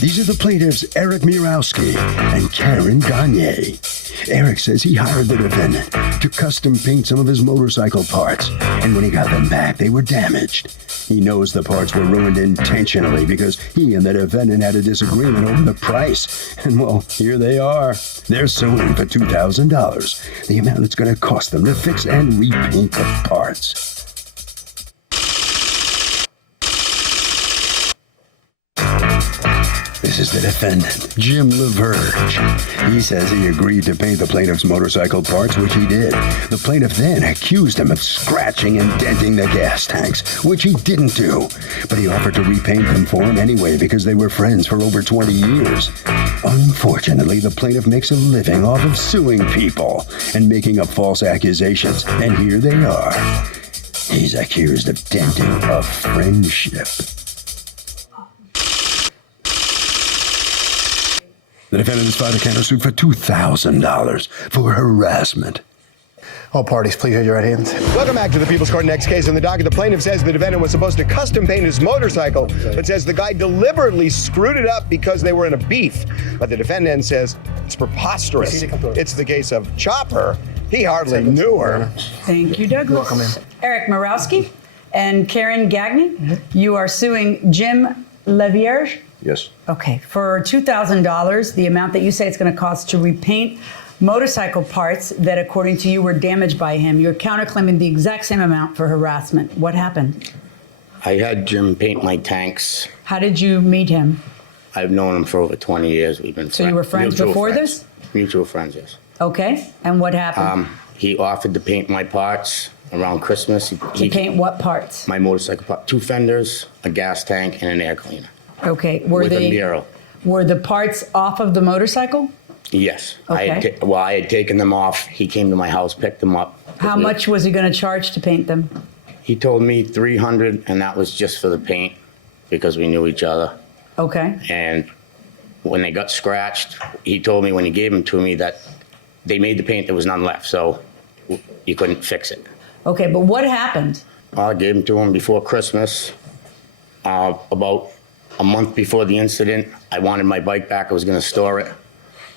These are the plaintiffs Eric Mirowski and Karen Gagne. Eric says he hired the defendant to custom paint some of his motorcycle parts, and when he got them back, they were damaged. He knows the parts were ruined intentionally because he and the defendant had a disagreement over the price. And well, here they are. They're suing for $2,000, the amount it's going to cost them to fix and repaint the parts. This is the defendant, Jim LaVerge. He says he agreed to paint the plaintiff's motorcycle parts, which he did. The plaintiff then accused him of scratching and denting the gas tanks, which he didn't do. But he offered to repaint them for him anyway because they were friends for over 20 years. Unfortunately, the plaintiff makes a living off of suing people and making up false accusations. And here they are. He's accused of denting a friendship. The defendant has filed a countersuit for $2,000 for harassment. All parties, please raise your right hands. Welcome back to the People's Court. Next case in the docket. The plaintiff says the defendant was supposed to custom paint his motorcycle, but says the guy deliberately screwed it up because they were in a beef. But the defendant says it's preposterous. It's the case of Chopper. He hardly knew her. Thank you, Douglas. Welcome in. Eric Mirowski and Karen Gagne, you are suing Jim LaVerge. Yes. Okay, for $2,000, the amount that you say it's going to cost to repaint motorcycle parts that, according to you, were damaged by him. You're counterclaiming the exact same amount for harassment. What happened? I had Jim paint my tanks. How did you meet him? I've known him for over 20 years. We've been So you were friends mutual before friends. this? Mutual friends, yes. Okay, and what happened? He offered to paint my parts around Christmas. To paint what parts? My motorcycle part. 2 fenders, a gas tank, and an air cleaner. Okay, With a mural. Were the parts off of the motorcycle? Yes. Okay. I had taken them off. He came to my house, picked them up. How much was he going to charge to paint them? He told me $300, and that was just for the paint because we knew each other. Okay. And when they got scratched, he told me when he gave them to me that they made the paint, there was none left, so you couldn't fix it. Okay, but what happened? I gave them to him before Christmas. About a month before the incident, I wanted my bike back. I was going to store it.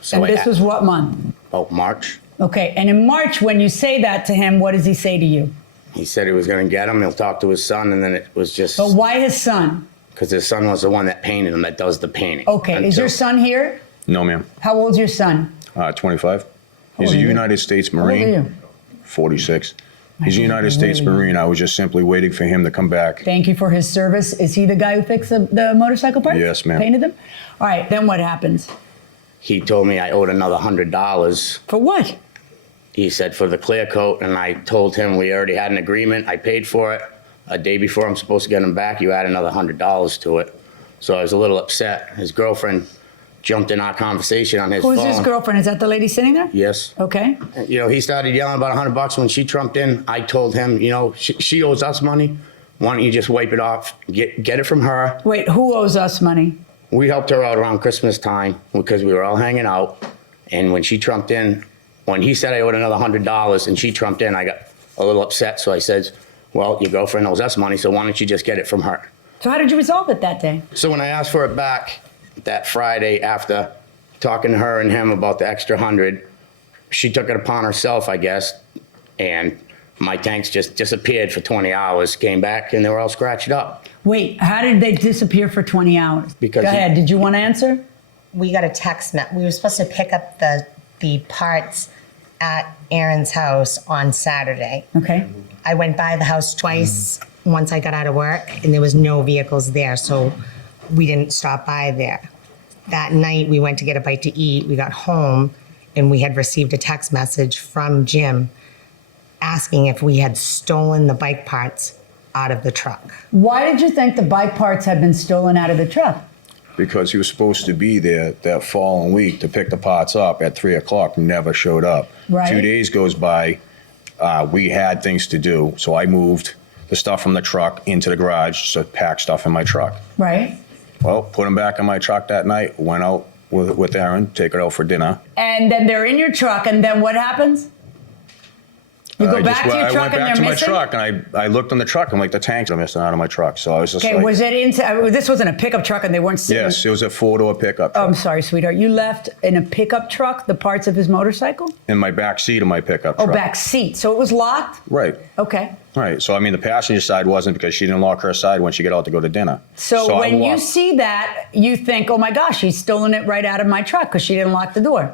So And this was what month? About March. Okay, and in March, when you say that to him, what does he say to you? He said he was going to get him. He'll talk to his son, and then it was just But why his son? because his son was the one that painted him, that does the painting. Okay, is your son here? No, ma'am. How old's your son? 25. He's old a are you? United States How old are Marine. you? 46. He's a United States Marine. I was just simply waiting for him to come back. Thank you for his service. Is he the guy who fixed the motorcycle parts? Yes, ma'am. Painted them? All right, then what happens? He told me I owed another $100. For what? He said for the clear coat, and I told him we already had an agreement. I paid for it. A day before I'm supposed to get him back, you add another $100 to it. So I was a little upset. His girlfriend jumped in our conversation on his phone. Who's his girlfriend? Is that the lady sitting there? Yes. Okay. You know, he started yelling about $100 when she trumped in. I told him, you know, she owes us money. Why don't you just wipe it off? Get it from her. Wait, who owes us money? We helped her out around Christmas time because we were all hanging out. And when she trumped in, when he said I owed another $100 and she trumped in, I got a little upset. So I said, well, your girlfriend owes us money, so why don't you just get it from her? So how did you resolve it that day? So when I asked for it back that Friday after talking to her and him about the extra 100, she took it upon herself, I guess, and my tanks just disappeared for 20 hours, came back, and they were all scratched up. Wait, how did they disappear for 20 hours? Because Go ahead, did you want to answer? We got a text message. We were supposed to pick up the parts at Aaron's house on Saturday. Okay. I went by the house twice once I got out of work, and there was no vehicles there, so we didn't stop by there. That night, we went to get a bite to eat. We got home, and we had received a text message from Jim asking if we had stolen the bike parts out of the truck. Why did you think the bike parts had been stolen out of the truck? Because he was supposed to be there that following week to pick the parts up at 3 o'clock, never showed up. Right. 2 days goes by, we had things to do, so I moved the stuff from the truck into the garage to pack stuff in my truck. Right. Well, put them back in my truck that night, went out with Aaron, take her out for dinner. And then they're in your truck, and then what happens? You go back to your I truck went and back they're to missing? my truck, and I looked on the truck. I'm like, the tanks are missing out of my truck. So I was just Okay, like, was it this wasn't a pickup truck and they weren't sitting? yes, it was a 4-door pickup Oh, truck I'm sorry, sweetheart. You left in a pickup truck the parts of his motorcycle? in my back seat of my pickup Oh, truck. back seat. So it was locked? Right. Okay. Right. So I mean, the passenger side wasn't because she didn't lock her side when she got out to go to dinner. So I when you walked- see that, you think, oh my gosh, she's stolen it right out of my truck because she didn't lock the door.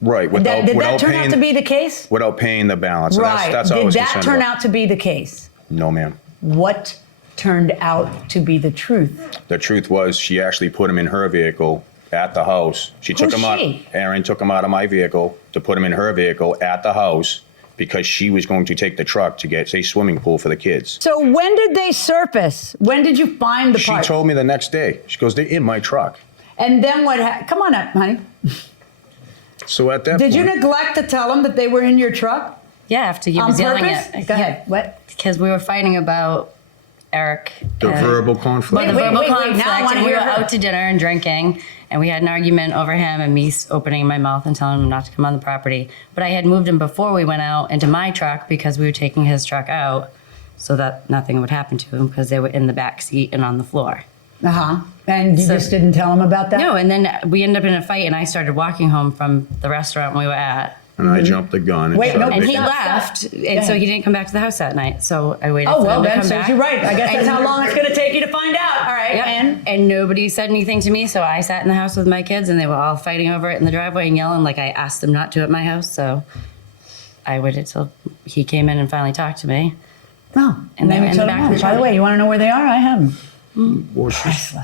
right, Did that without turn paying, out to be the case? without paying the balance. And Right. That's all I Did was that concerned turn about. out to be the case? No, ma'am. What turned out to be the truth? The truth was, she actually put him in her vehicle at the house. She took Who's him out. she? Aaron took him out of my vehicle to put him in her vehicle at the house because she was going to take the truck to get a swimming pool for the kids. So when did they surface? When did you find the She parts? told me the next day. She goes, they're in my truck. And then what? Come on up, honey. So at that Did point, you neglect to tell them that they were in your truck Yeah, after he on was yelling purpose? at. Go ahead. What? Because we were fighting about Eric. the verbal conflict. The Wait, verbal wait, conflict. now I wanna And we hear were her. out to dinner and drinking, and we had an argument over him and me opening my mouth and telling him not to come on the property. But I had moved him before we went out into my truck because we were taking his truck out so that nothing would happen to him because they were in the back seat and on the floor. Uh-huh. And you So- just didn't tell them about that? No, and then we ended up in a fight, and I started walking home from the restaurant we were at. And I jumped the gun. Wait, tried no, to And make he it- left, and ahead. so he didn't come back to the house that night. So I waited Oh, for well, him to then, come so back. you're right. I guess that's And- how long it's going to take you to find out. All right. Yep. And nobody said anything to me, so I sat in the house with my kids, and they were all fighting over it in the driveway and yelling like I asked them not to at my house. So I waited till he came in and finally talked to me. Oh, And they then were we in the told back them, of the by the truck. way, you want to know where they are? I have them. Well,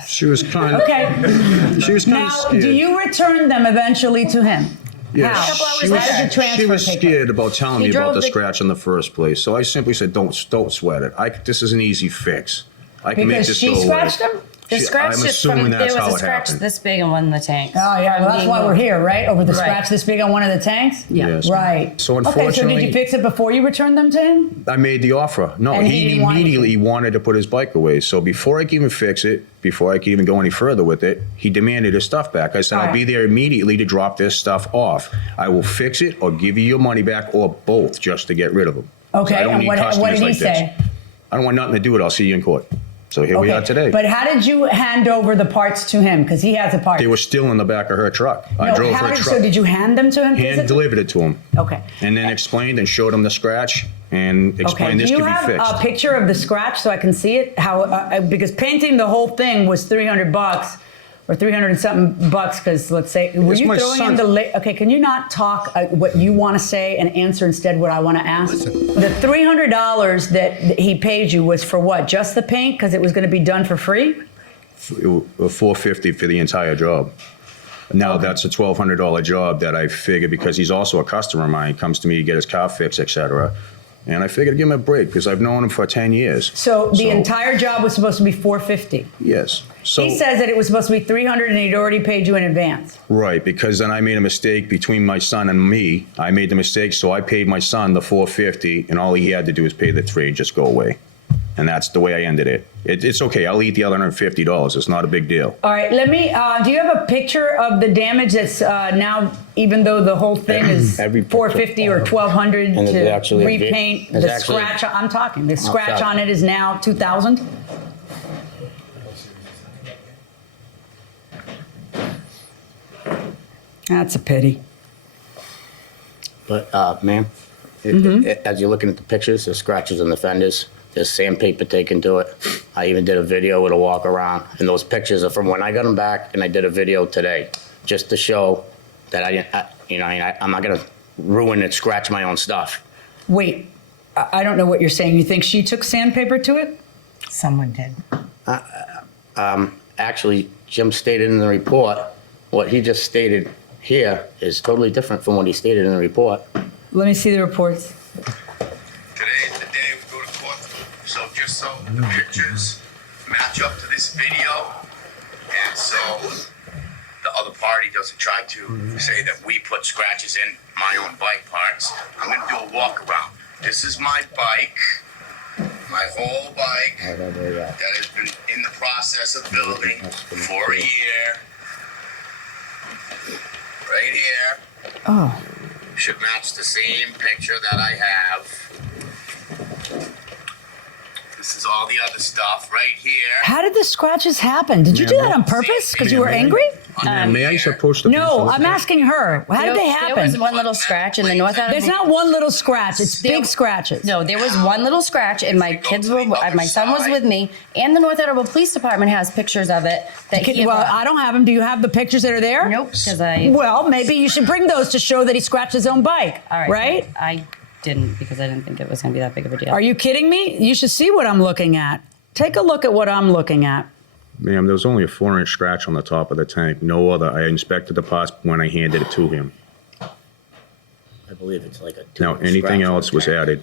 she was kind of. Okay. She was kind Now, of scared. do you return them eventually to him? Yeah, How? she How was, did the transfer she was take place? scared about telling He me about drove the the- scratch in the first place. So I simply said, don't sweat it. This is an easy fix. I can make Because this she go away. scratched them? The scratch I'm just assuming from that's there how was a it scratch happened. this big in one of the tanks. Oh, yeah. Well, that's why we're here, right? Over the Right. scratch this big on one of the tanks? Yeah. Yes. Right. So Okay, so did unfortunately- you fix it before you returned them to him? I made the offer. No, And he he didn't want you to. immediately wanted to put his bike away. So before I could even fix it, before I could even go any further with it, he demanded his stuff back. I said, All I'll be right. there immediately to drop this stuff off. I will fix it or give you your money back or both just to get rid of them. Okay, So I don't and need what customers did he like this. say? I don't want nothing to do with it. I'll see you in court. So here we are today. But how did you hand over the parts to him? Because he has the parts. They were still in the back of her truck. I No, drove how her did, truck. so did you hand them to him? Hand physically? delivered it to him. Okay. And then explained and showed him the scratch and Okay. explained Do this you could be have fixed. a picture of the scratch so I can see it? How? Because painting the whole thing was $300 or 300 and something bucks. Because let's say, were It's you my throwing in son. the? Okay, can you not talk what you want to say and answer instead what I want to ask? The $300 that he paid you was for what? Just the paint? Because it was going to be done for free? $450 for the entire job. Now that's a $1,200 job that I figured because he's also a customer of mine, comes to me to get his car fixed, etc. And I figured to give him a break because I've known him for 10 years. So the entire job was supposed to be $450. Yes. So He says that it was supposed to be $300 and he'd already paid you in advance. right, because then I made a mistake between my son and me. I made the mistake, so I paid my son the $450, and all he had to do was pay the $3 and just go away. And that's the way I ended it. It's okay. I'll eat the other $150. It's not a big deal. All right, let me, do you have a picture of the damage that's now, even though the whole thing is Every picture. $450 or $1,200 And there's to actually a repaint, there's the actually- scratch, I'm talking, the scratch sorry. on it is now $2,000? That's a pity. But, ma'am, as you're looking at the pictures, there's scratches on the fenders. There's sandpaper taken to it. I even did a video with a walk around, and those pictures are from when I got them back, and I did a video today, just to show that I'm not gonna ruin and scratch my own stuff. Wait, I don't know what you're saying. You think she took sandpaper to it? Someone did. Actually, Jim stated in the report, what he just stated here is totally different from what he stated in the report. Let me see the reports. Today is the day we go to court, so just so the pictures match up to this video, and so the other party doesn't try to say that we put scratches in my own bike parts. I'm gonna do a walk around. This is my bike, my whole bike that has been in the process of building for a year. Right here. Oh, should match the same picture that I have. This is all the other stuff right here. How did the scratches happen? Did you do that on purpose because you were angry? May I approach the No, I'm asking her. How did they happen? There was one little scratch in the north end. There's not one little scratch. It's big scratches. No, there was one little scratch, and my kids were. My son was with me, and the North Edinburgh Police Department has pictures of it. Well, I don't have them. Do you have the pictures that are there? Nope, because I. Well, maybe you should bring those to show that he scratched his own bike. All right. Right? I didn't, because I didn't think it was going to be that big of a deal. Are you kidding me? You should see what I'm looking at. Take a look at what I'm looking at. Ma'am, there was only a 4-inch scratch on the top of the tank. No other. I inspected the parts when I handed it to him. I believe it's like a. Now, anything else was added.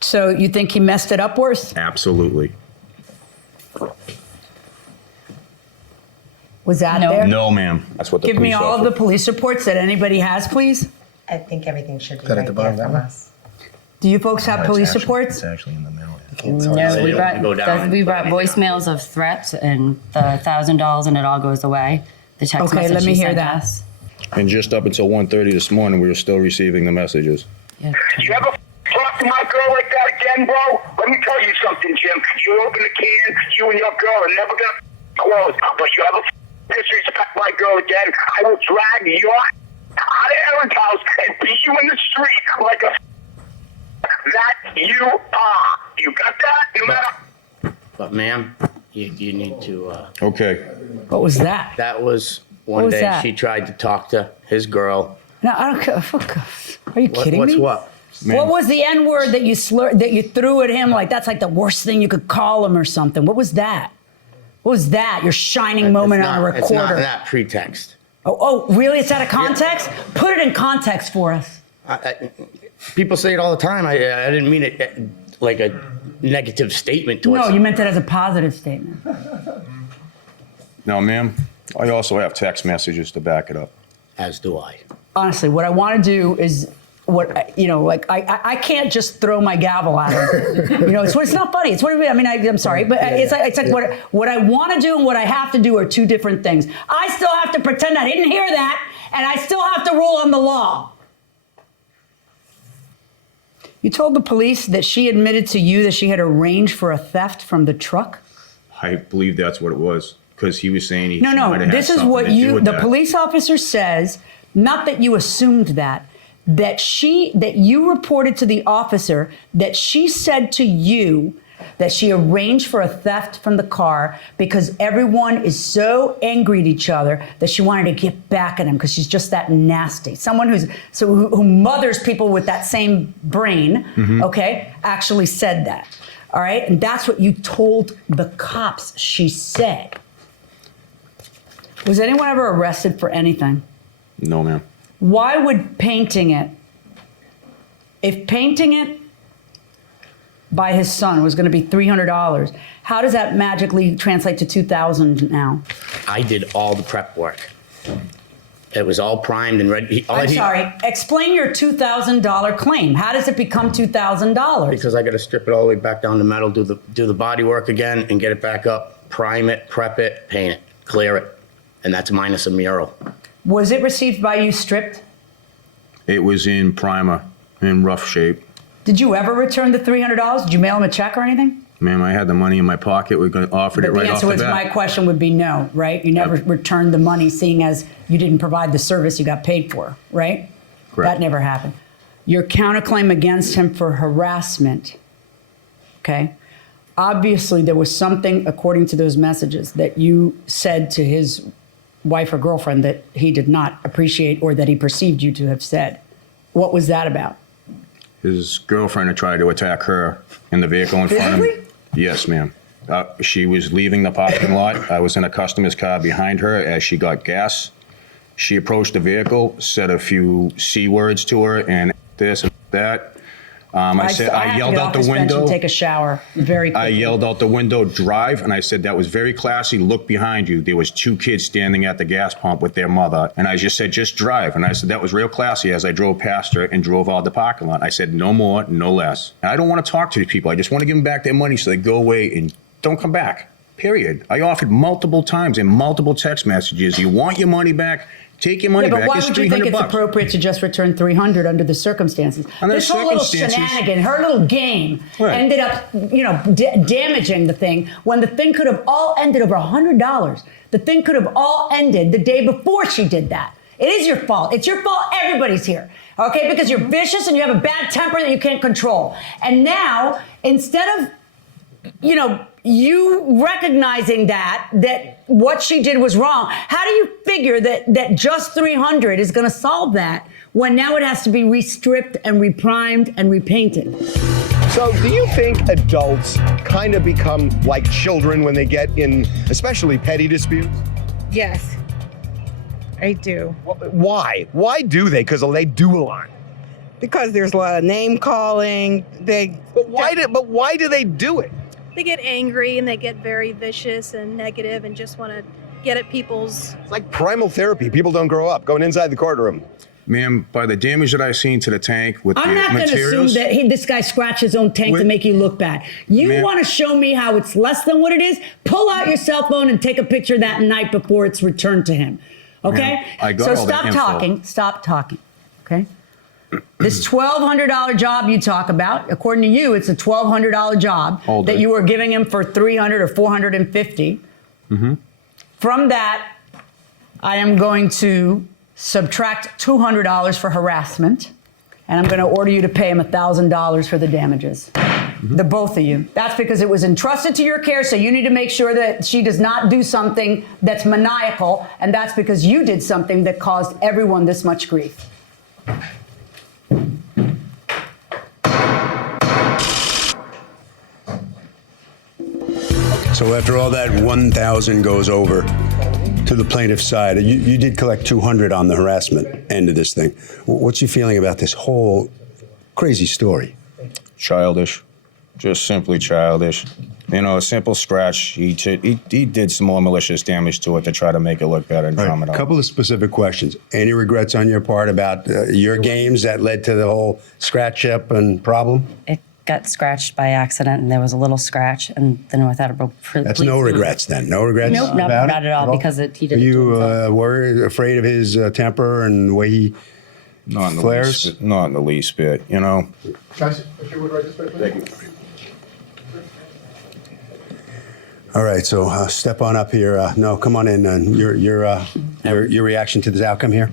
So you think he messed it up worse? Absolutely. Was that No. there? No, ma'am. That's what the Give me police all of offered. the police reports that anybody has, please. I think everything should be that at right the there bottom of from that one? us. Do you folks have police reports? It's actually in the middle. No, we Go down. brought voicemails of threats and the $1,000, and it all goes away. The text Okay, message let me he hear sent that. us. And just up until 1:30 this morning, we were still receiving the messages. Yeah. You ever talk to my girl like that again, bro? Let me tell you something, Jim. You open the can, you and your girl are never gonna close. But you ever disrespect my girl again, I will drag your out of Aaron's house and beat you in the street like a that you are. You got that? No matter. But ma'am, you need to, Okay. What was that? that was What one was day that? she tried to talk to his girl. No, I don't care. Are you kidding What's me? what? What was the N word that you that you threw at him? Like that's like the worst thing you could call him or something. What was that? What was that? Your shining moment on a recorder. It's not that pretext. Oh, really? It's out of context? Put it in context for us. People say it all the time. I didn't mean it like a negative statement towards. No, you meant it as a positive statement. Now, ma'am, I also have text messages to back it up. As do I. Honestly, what I want to do is I can't just throw my gavel at him. It's not funny. It's what I mean. I'm sorry, but it's like what I want to do and what I have to do are two different things. I still have to pretend I didn't hear that, and I still have to rule on the law. You told the police that she admitted to you that she had arranged for a theft from the truck? I believe that's what it was, because he was saying he No. might have had This is something what to do with the that. police officer says, not that you assumed that you reported to the officer that she said to you that she arranged for a theft from the car because everyone is so angry at each other that she wanted to get back at him because she's just that nasty. Someone who mothers people with that same brain, okay, actually said that. All right? And that's what you told the cops she said. Was anyone ever arrested for anything? No, ma'am. Why would painting it, if painting it by his son was going to be $300, how does that magically translate to $2,000 now? I did all the prep work. It was all primed and ready. I'm sorry. Explain your $2,000 claim. How does it become $2,000? Because I got to strip it all the way back down to metal, do the body work again, and get it back up, prime it, prep it, paint it, clear it, and that's minus a mural. Was it received by you stripped? It was in primer, in rough shape. Did you ever return the $300? Did you mail him a check or anything? Ma'am, I had the money in my pocket. We offered it But right the off answer the was, bat. my question would be no, right? You never returned the money, seeing as you didn't provide the service you got paid for, right? Correct. That never happened. Your counterclaim against him for harassment, okay? Obviously, there was something, according to those messages, that you said to his wife or girlfriend that he did not appreciate or that he perceived you to have said. What was that about? His girlfriend had tried to attack her in the vehicle in front of me. Physically? Yes, ma'am. She was leaving the parking lot. I was in a customer's car behind her as she got gas. She approached the vehicle, said a few C words to her, and this and that. I yelled out the window. Take a shower very quickly. I yelled out the window, drive, and I said, that was very classy. Look behind you. There was 2 kids standing at the gas pump with their mother. And I just said, just drive. And I said, that was real classy as I drove past her and drove out the parking lot. I said, no more, no less. And I don't want to talk to these people. I just want to give them back their money so they go away and don't come back, period. I offered multiple times in multiple text messages, you want your money back? Take your money Yeah, but back. why It's would you think it's $300. appropriate to just return 300 under the circumstances? Under This the whole little circumstances- shenanigan, her little game, Right. ended up, damaging the thing when the thing could have all ended over $100. The thing could have all ended the day before she did that. It is your fault. It's your fault. Everybody's here. Okay, because you're vicious and you have a bad temper that you can't control. And now, instead of you recognizing that what she did was wrong, how do you figure that just 300 is going to solve that when now it has to be restripped and reprimed and repainted? So do you think adults kind of become like children when they get in, especially petty disputes? Yes, I do. Why? Why do they? Because they do a lot. Because there's a lot of name calling. But why do they do it? They get angry and they get very vicious and negative and just want to get at people's... It's like primal therapy. People don't grow up. Going inside the courtroom. Ma'am, by the damage that I've seen to the tank with I'm the not going to assume materials... that this guy scratched his own tank to Wait. make you look bad. You Ma'am. want to show me how it's less than what it is? Pull out your cell phone and take a picture that night before it's returned to him. Okay? Ma'am, I got So all that stop info. talking. Stop talking. Okay? This $1,200 job you talk about, according to you, it's a $1,200 job Hold that it. you were giving him for $300 or $450. Mm-hmm. From that, I am going to subtract $200 for harassment, and I'm going to order you to pay him $1,000 for the damages. The both of you. That's because it was entrusted to your care, so you need to make sure that she does not do something that's maniacal, and that's because you did something that caused everyone this much grief. So after all that 1,000 goes over to the plaintiff's side, you did collect 200 on the harassment end of this thing. What's your feeling about this whole crazy story? Childish. Just simply childish. A simple scratch. He did some more malicious damage to it to try to make it look better and drum it A up. couple of specific questions. Any regrets on your part about your games that led to the whole scratch up and problem? It got scratched by accident, and there was a little scratch, and then without a... That's no regrets then. No regrets. Nope, not about it at all, because he did Are it to you himself. worried, afraid of his temper and the way he Not in the flares? least bit. Not in the least bit. All right, so step on up here. No, come on in. Your reaction to this outcome here?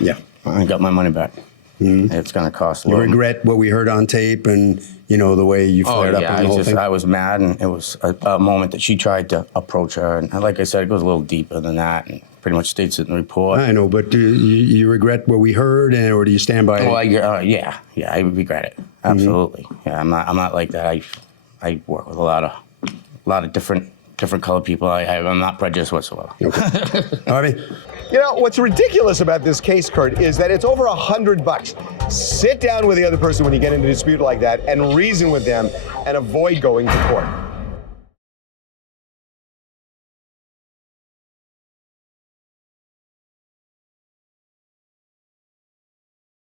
Yeah. I got my money back. It's going to cost a You little. regret what we heard on tape and, the way you flared up on the whole thing? I was mad, and it was a moment that she tried to approach her. And like I said, it goes a little deeper than that, and pretty much states it in the report. I know, but do you regret what we heard, or do you stand by it? Well, I regret it. Absolutely. Yeah, I'm not like that. I work with a lot of different colored people. I'm not prejudiced whatsoever. Okay. Harvey? What's ridiculous about this case, Kurt, is that it's over $100. Sit down with the other person when you get into a dispute like that and reason with them and avoid going to court.